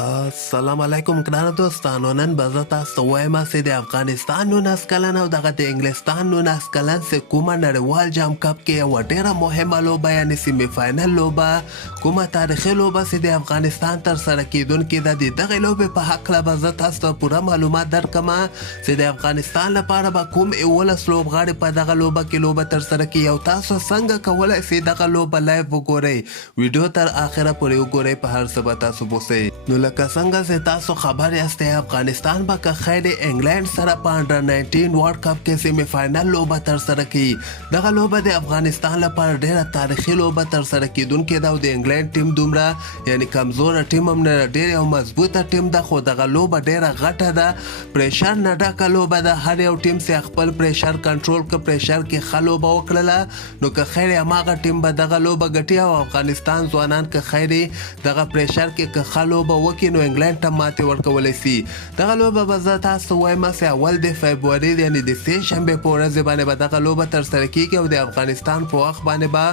السلام علیکم ګرانو دوستانو. نن به زه تاسو ته وایم چې د افغانستان 19 کلن او دغه د انګلستان 19 کلن چې کومه نړیوال جام کپ کې یوه ډېره مهمه لوبه یعنې سیمي فاینل لوبه کومه تاریخي لوبه چې د افغانستان ترسره کیدونکې ده د دغې لوبې په هکله به زه تاسو ته پوره معلومات درکړم چې د افغانستان لپاره به کوم 11 لوبغاړي په دغه لوبه کې لوبه ترسره کوي او تاسو څنګه کولی شئ دغه لوبه لایف وګورئ. ویډیو تر آخره پورې وګورئ، په هر څه به تاسو بوسئ. نو لکه څنګه چې تاسو خبر یاستئ افغانستان به که خیر انګلند سره په انډر 19 ورلد کپ کې سیمي فاینل لوبه ترسره کوي. دغه لوبه د افغانستان لپاره ډیره تاریخي لوبه ترسره کیدونکې ده او د انګلند ټیم دومره یعنی کمزوره ټیم هم نه، ډېر یو مضبوطه ټیم ده، خو دغه لوبه ډیره غټه ده، پریشر نه ډکه لوبه ده. هر یو ټیم چې خپل پریشر کنټرول که پریشر کې ښه لوبه وکړله نو که خیر هماغه ټیم به دغه لوبه ګټي او افغانستان ځوانان که خیر دغه پریشر کې که ښه لوبه وکړي نو انګلند ته ماتې ورکولی شي. دغه لوبه به زه تاسو ته وایم چې اول د فبروري یعنې د سې شنبې په ورځ باندې به دغه لوبه ترسره کیږي او د افغانستان په وخت باندې به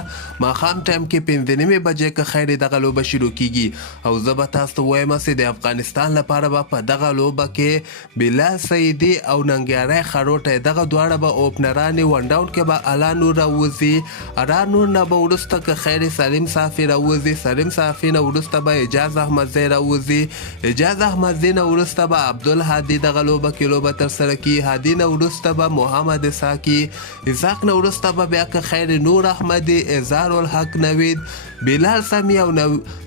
ماښام ټایم کې 5:30 بجې که خیر دغه لوبه شروع کیږي او زه به تاسو ته وایم چې د افغانستان لپاره به په دغه لوبه کې بلال سعیدي او ننګیاری خروټی دغه دواړه به اوپنران وي. ون ډاون کې به الا نور راوځي، الا نور نه به وروسته که خیر سلیم صافي راوځي، سلیم صافي نه وروسته به اجاز احمدزی راوځي، اجاز احمدزی نه وروسته به عبدالهادي دغه لوبه کې لوبه ترسره کړي، هادي نه وروسته به محمد اسحاقي، اسحاق نه وروسته به بیا که خیر نور احمدي، اظهار الحق نوید، بلال سمی او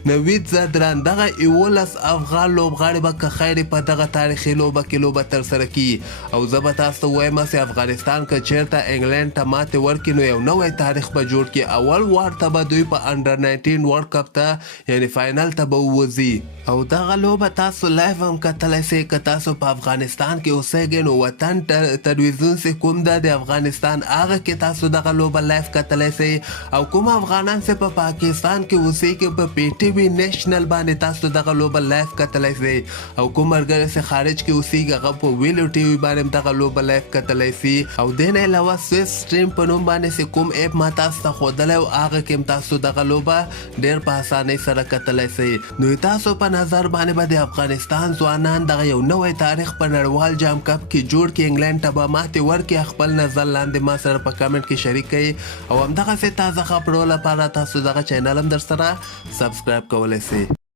نوید زدران دغه 11 افغان لوبغاړي به که خیر په دغه تاریخي لوبه کې لوبه ترسره کړي او زه به تاسو ته وایم چې افغانستان که چیرته انګلند ته ماتې ورکړي نو یو نوی تاریخ به جوړ کړي. اول وار ته به دوی په انډر 19 ورلد کپ ته یعنې فاینل ته به ووځي او دغه لوبه تاسو لایف هم کتلی شئ. که تاسو په افغانستان کې اوسیږئ نو وطن تلویزیون چې کوم ده د افغانستان هغه کې تاسو دغه لوبه لایف کتلی شئ او کوم افغانان چې په پاکستان کې اوسیږي په پی ټي وي نیشنل باندې تاسو دغه لوبه لایف کتلی شئ او کوم ملګري چې خارج کې اوسیږي هغه په ویلو ټي وي باندې هم دغه لوبه لایف کتلی شي او دې نه علاوه سویس سټریم په نوم باندې چې کوم اپ ما تاسو ته ښودلی او هغه کې هم تاسو دغه لوبه ډېر په اسانۍ سره کتلی شئ. نو تاسو په نظر باندې به د افغانستان ځوانان دغه یو نوی تاریخ په نړیوال جام کپ کې جوړ کړي، انګلند ته به ماتې ورکړي. خپل نظر لاندې ما سره په کمنټ کې شریک کړئ او همدغسې تازه خبرو لپاره تاسو دغه چینل هم در سره سبسکرایب کولی شئ.